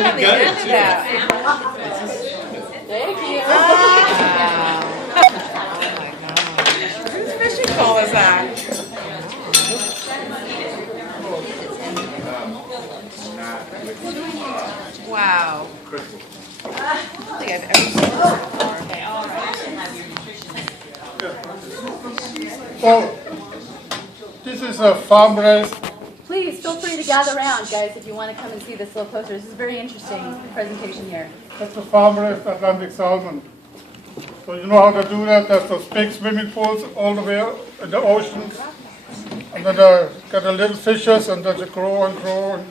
on the end of that. Thank you. Wow. Oh my God. Whose fishing pole is that? Wow. I don't think I've ever seen this before. So, this is a farm race. Please feel free to gather around, guys, if you want to come and see this little poster. This is a very interesting presentation here. That's a farm race Atlantic salmon. So you know how to do that? There's those big swimming pools all the way in the ocean. And then they get the little fishes and then they grow and grow. And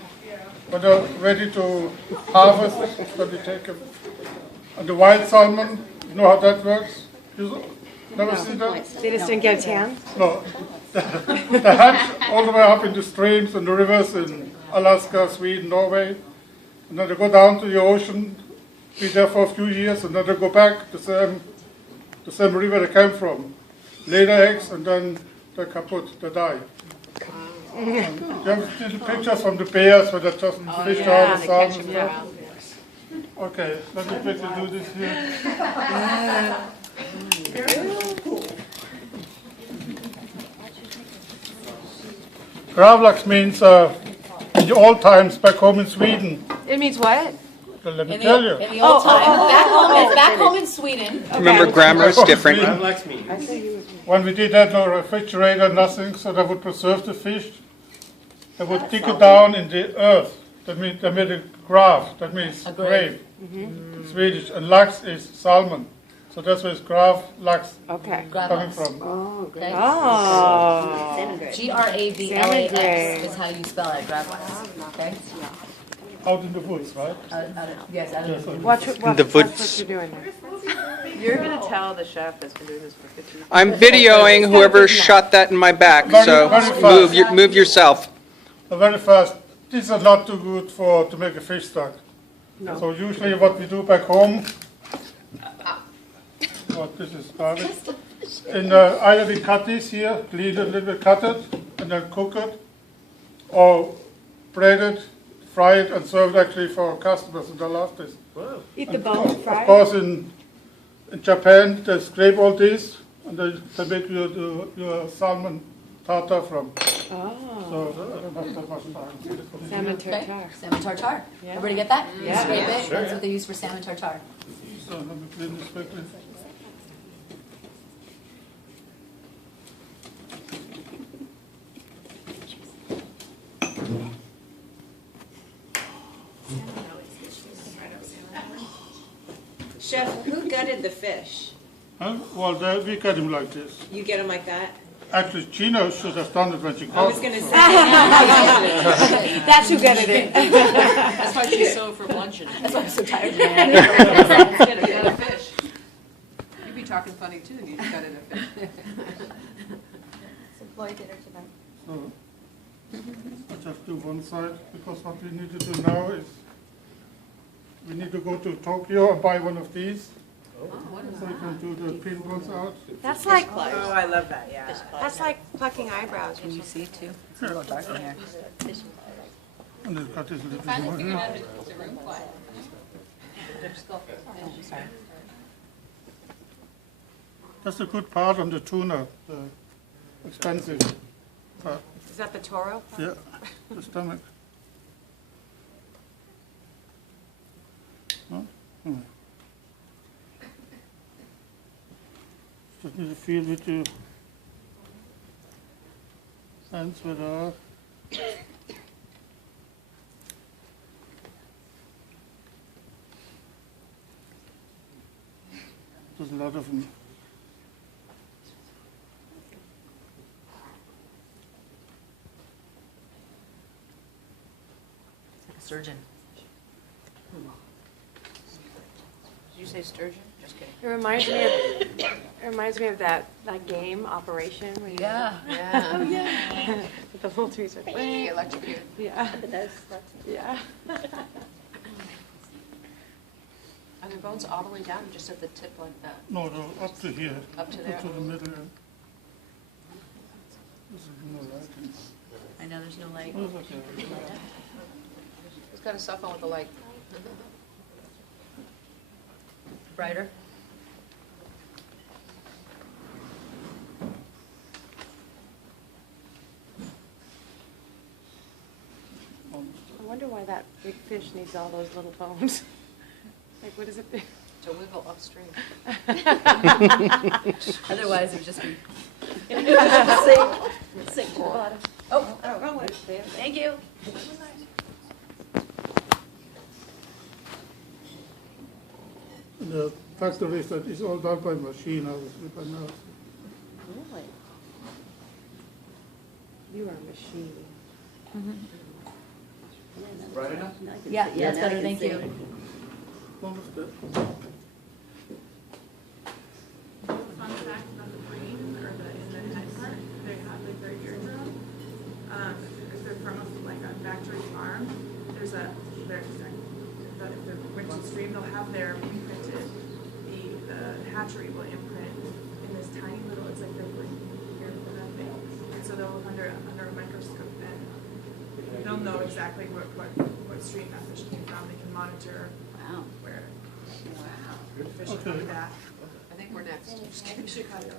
when they're ready to harvest, then we take them. And the wild salmon, you know how that works? You never seen that? They just didn't get a tan? No. They hatch all the way up in the streams and the rivers in Alaska, Sweden, Norway. And then they go down to the ocean, be there for a few years, and then they go back the same river they came from. Lay their eggs, and then they're kaput, they die. And you have seen pictures from the bears where they just fish out the salmon. Yeah. Okay, let me quickly do this here. GravLox means in the old times back home in Sweden. It means what? Well, let me tell you. In the old time, back home in Sweden. Remember, grammar is different. When we did that, no refrigerator, nothing, so they would preserve the fish. They would dig it down in the earth. That means they made a grave. That means grave. In Swedish. And lax is salmon. So that's where it's GravLox Okay. coming from. Oh, Okay. Oh. GravLax is how you spell it, GravLax. Okay? Out in the woods, right? Yes, out of the Watch The what woods. you're doing there. You're going to tell the chef that's been doing this for 50 years. I'm videoing whoever shot that in my back, so move yourself. Very fast. These are not too good to make a fish stock. No. So usually what we do back home, this is garbage. Either we cut this here, clean it a little bit, cut it, and then cook it, or braid it, fry it, and serve it actually for our customers, and they love this. Eat the bone, fry Of course, in Japan, they scrape all this, and they make your salmon tartar from. Oh. So I don't have that much time. Salmon Okay. tartare. Salmon tartare. Yeah. Everybody get that? Yeah. Scrape it. Sure. That's what they use for salmon tartare. So let me clean this quickly. Chef, who gutted the fish? Well, we cut him like this. You get them like that? Actually, Gina should have done it when she I caught was going to say. That's who gutted it. That's why she's so for luncheon. That's why I'm so tired. Got a fish. You'd be talking funny too, and you'd cut it a fish. So, I just do one side, because what we need to do now is, we need to go to Tokyo and buy one of these. So we can do the pin ones out. That's like, Oh, I love that, yeah. that's like plucking eyebrows. Can you see too? It's a little dark in here. And then cut this a little bit more here. Sorry. That's the good part on the tuna, the expensive part. Is that the toro? Yeah, the stomach. Huh? Just need to feel with your hands where they are. There's a lot of them. Like a surgeon. Did you say sturgeon? Just kidding. It reminds me of that game, Operation. Where you- Yeah. Yeah. With the little trees. Like, Get electrocuted. yeah. Yeah. Are their bones all the way down, just at the tip like that? No, no, up to here. Up to there? Up to the middle. Yeah. This is no lighting. I know there's no light. Oh, it's okay. Who's got a cell phone with a light? Brighter? I wonder why that big fish needs all those little bones. Like, what is it? To wiggle upstream. Otherwise, it would just be. Sink to the bottom. Oh, Wrong way. thank you. And the factory is that it's all done by machine, obviously, by now. Really? You are a machine. Bright enough? Yeah, that's now better, I can thank see. you. Almost there. Fun fact about the brain or in the head part, they have like their eardrum. If they're from like a factory farm, there's a if they're winter stream, they'll have their imprinted. The hatchery will imprint in this tiny little. It's like their brain here for that thing, and so they'll look under a microscope and they'll know exactly what stream that fish came from. They can monitor Wow. where the fish are coming back. I think we're next. In Chicago.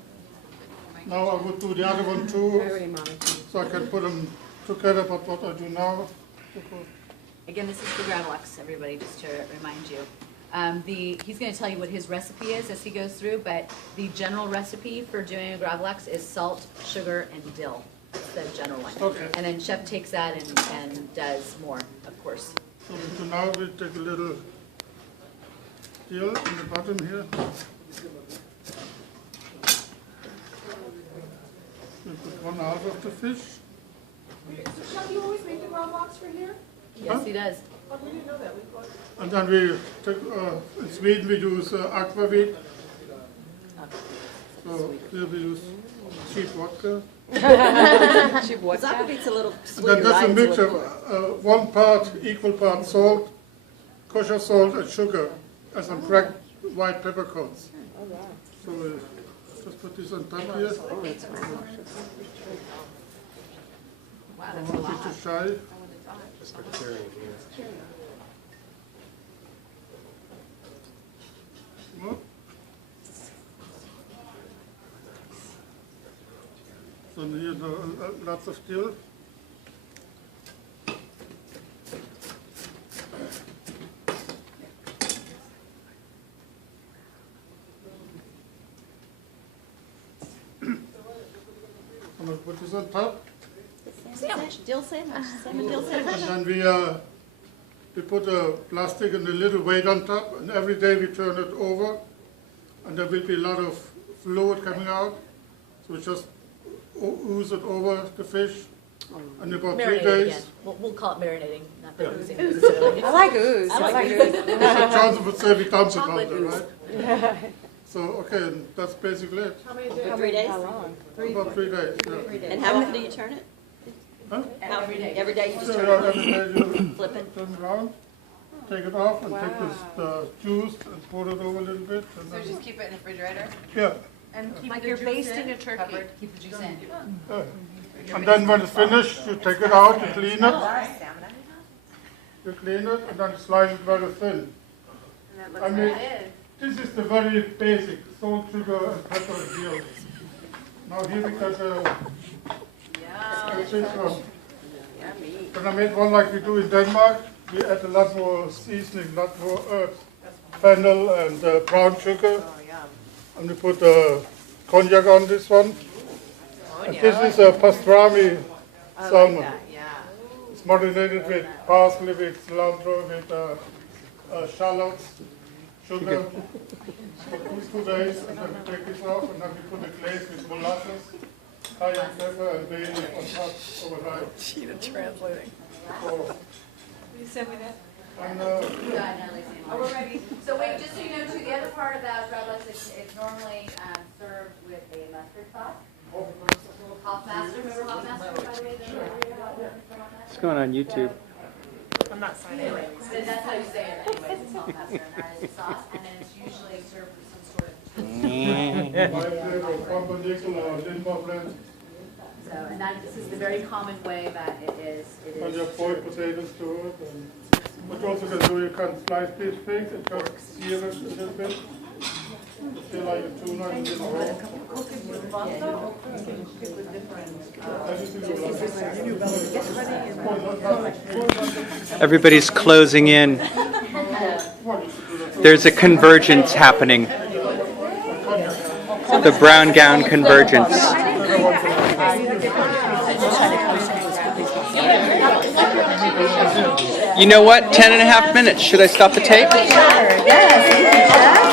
Now I would do the other one too, I already monitored. so I can put them together, but what I do now, Again, this is the GravLox, everybody, just to remind you. He's going to tell you what his recipe is as he goes through, but the general recipe for doing a GravLox is salt, sugar, and dill. That's the general one. Okay. And then Chef takes that and does more, of course. so now we take a little deal in the bottom here. We put one half of the fish. So Chef, you always make the GravLox for here? Yes, he does. Oh, we didn't know that. We thought. And then we take, in Sweden we use aquavit. So here we use cheap vodka. She was Aquavit's a little And sweet. then there's a mixture, one part, equal part salt, kosher salt and sugar, and some cracked white peppercorns. So we just put this on top here. Wow, I that's a want lot. you to try. Well, so here lots of dill. I'm going to put this on top. Sandwich, dill sandwich, salmon dill sandwich. And then we put a plastic and a little weight on top, and every day we turn it over, and there will be a lot of fluid coming out. So we just ooze it over the fish, and about 3 Marinating days. again. We'll call it marinating, not the oozing necessarily. I like ooze. I like ooze. So Johnson would say we dump it on Chocolate there, ooze. right? So, okay, and that's basically it. How many days? 3 days? How long? About 3 days, yeah. And how often do you turn it? Huh? Every day. Every day you just So, turn yeah, it? every day you Flip it? turn it around, take it off, and take this juice and pour it over a little bit. And So then, just keep it in the refrigerator? yeah. And keep Like the you're juice basting in? a turkey. Covered? Keep the juice in. And then when it's finished, you take it out, you clean it. You clean it, and then slice it very thin. I mean, this is the very basic salt, sugar, and pepper and dill. Now here we got everything from. When I made one like we do in Denmark, we add a lot more seasoning, a lot more herbs, fennel and brown sugar. And we put cognac on this one. And this is a pastrami salmon. Yeah. It's marinated with parsley, with cilantro, with shallots, sugar for 2 days, and then we take this off, and then we put the glaze with molasses, cayenne pepper, and bay leaf on top overnight. Cheetah translating. So, Will you send me that? and, Oh, we're ready. So wait, just so you know too, the other part about GravLox is it's normally served with a mustard sauce. A little Hop Master, remember Hop Master, by the way? It's going on YouTube. I'm not signing it. Then that's how you say it anyways, it's Hop Master, and that is the sauce, and then it's usually served with some sort of white bread or pumpernickel or Limburg bread, so, and that, this is the very common way that it is and you have boiled potatoes to it, and What you also can do, you can slice these figs and just sear it a little bit. Feel like a tuna in this roll. Everybody's closing in. There's a convergence happening. The brown gown convergence. You know what? 10.5 minutes. Should I stop the tape? Yes,